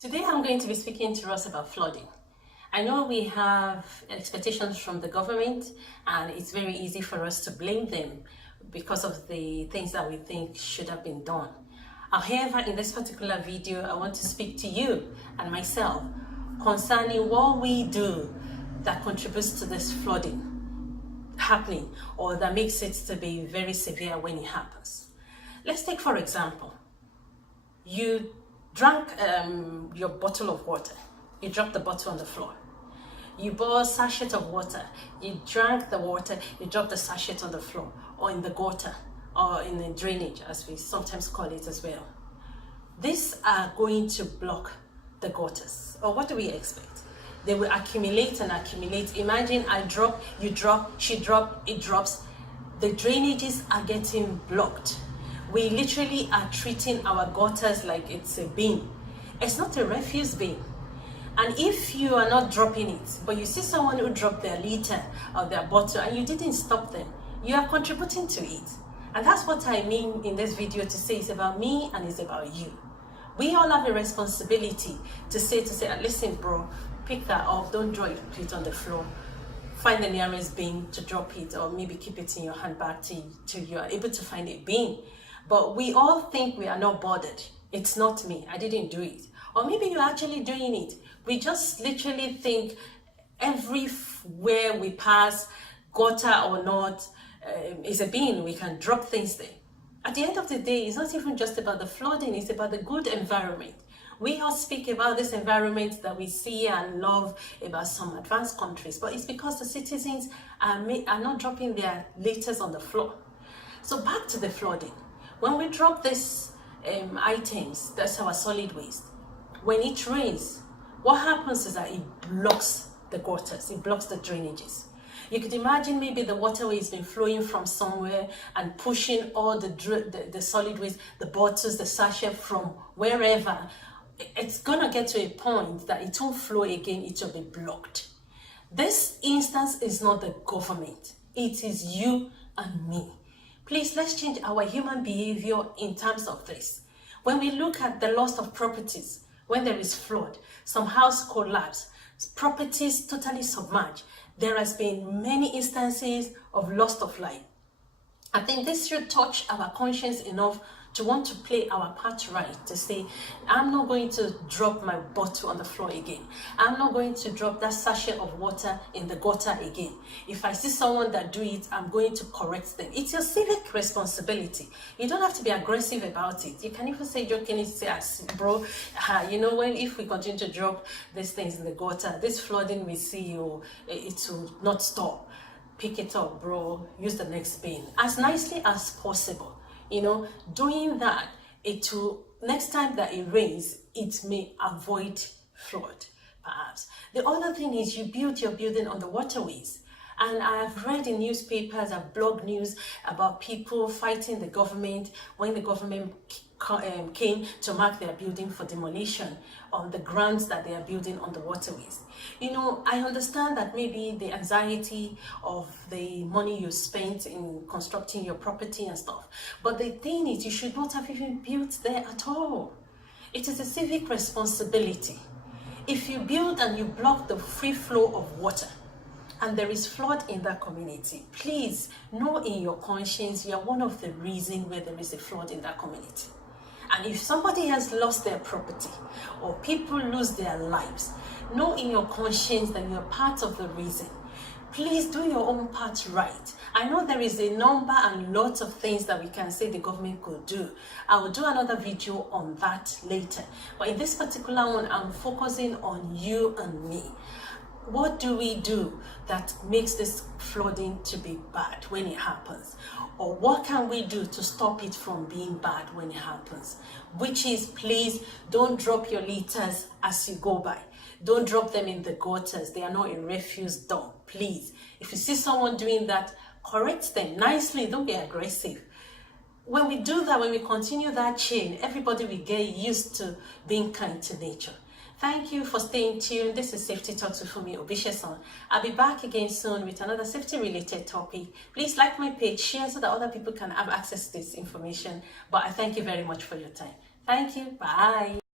Today I'm going to be speaking to us about flooding. I know we have expectations from the government and it's very easy for us to blame them because of the things that we think should have been done. However, in this particular video, I want to speak to you and myself concerning what we do that contributes to this flooding happening or that makes it to be very severe when it happens. Let's take, for example, you drank your bottle of water, you dropped the bottle on the floor. You bought a sachet of water, you drank the water, you dropped the sachet on the floor or in the gutter or in the drainage, as we sometimes call it as well. These are going to block the gutters. Or what do we expect? They will accumulate and accumulate. Imagine I drop, you drop, she drop, it drops. The drainages are getting blocked. We literally are treating our gutters like it's a bin. It's not a refuse bin. And if you are not dropping it, but you see someone who dropped their liter or their bottle and you didn't stop them, you are contributing to it. And that's what I mean in this video to say it's about me and it's about you. We all have a responsibility to say, listen bro, pick that up, don't drop it on the floor. Find the nearest bin to drop it, or maybe keep it in your handbag till you are able to find a bin. But we all think we are not bothered. It's not me, I didn't do it. Or maybe you're actually doing it. We just literally think everywhere we pass, gutter or not, is a bin, we can drop things there. At the end of the day, it's not even just about the flooding, it's about the good environment. We all speak about this environment that we see and love about some advanced countries, but it's because the citizens are not dropping their litters on the floor. So back to the flooding. When we drop these items, that's our solid waste. When it rains, what happens is that it blocks the gutters, it blocks the drainages. You could imagine maybe the waterway has been flowing from somewhere and pushing all the solid waste, the bottles, the sachet from wherever. It's gonna get to a point that it won't flow again, it will be blocked. This instance is not the government, it is you and me. Please, let's change our human behavior in terms of this. When we look at the loss of properties, when there is flood, some house collapse, properties totally submerged, there has been many instances of loss of life. I think this should touch our conscience enough to want to play our part right, to say, I'm not going to drop my bottle on the floor again. I'm not going to drop that sachet of water in the gutter again. If I see someone that do it, I'm going to correct them. It's your civic responsibility. You don't have to be aggressive about it. You can even say jokingly, say, bro, you know, when if we continue to drop these things in the gutter, this flooding we see, it will not stop. Pick it up, bro, use the next bin. As nicely as possible. You know, doing that, it will, next time that it rains, it may avoid flood, perhaps. The other thing is you build your building on the waterways. And I've read in newspapers, I've blogged news about people fighting the government when the government came to mark their building for demolition on the grounds that they are building on the waterways. You know, I understand that maybe the anxiety of the money you spent in constructing your property and stuff, but the thing is you should not have even built there at all. It is a civic responsibility. If you build and you block the free flow of water, and there is flood in that community, please know in your conscience you are one of the reasons where there is a flood in that community. And if somebody has lost their property or people lose their lives, know in your conscience that you are part of the reason. Please do your own part right. I know there is a number and lots of things that we can say the government could do. I will do another video on that later. But in this particular one, I'm focusing on you and me. What do we do that makes this flooding to be bad when it happens? Or what can we do to stop it from being bad when it happens? Which is, please don't drop your litters as you go by. Don't drop them in the gutters. They are not a refuse dump, please. If you see someone doing that, correct them nicely, don't be aggressive. When we do that, when we continue that chain, everybody will get used to being kind to nature. Thank you for staying tuned. This is Safety Talks with Funmi Obisesan. I'll be back again soon with another safety-related topic. Please like my page, share so that other people can have access to this information. But I thank you very much for your time. Thank you. Bye.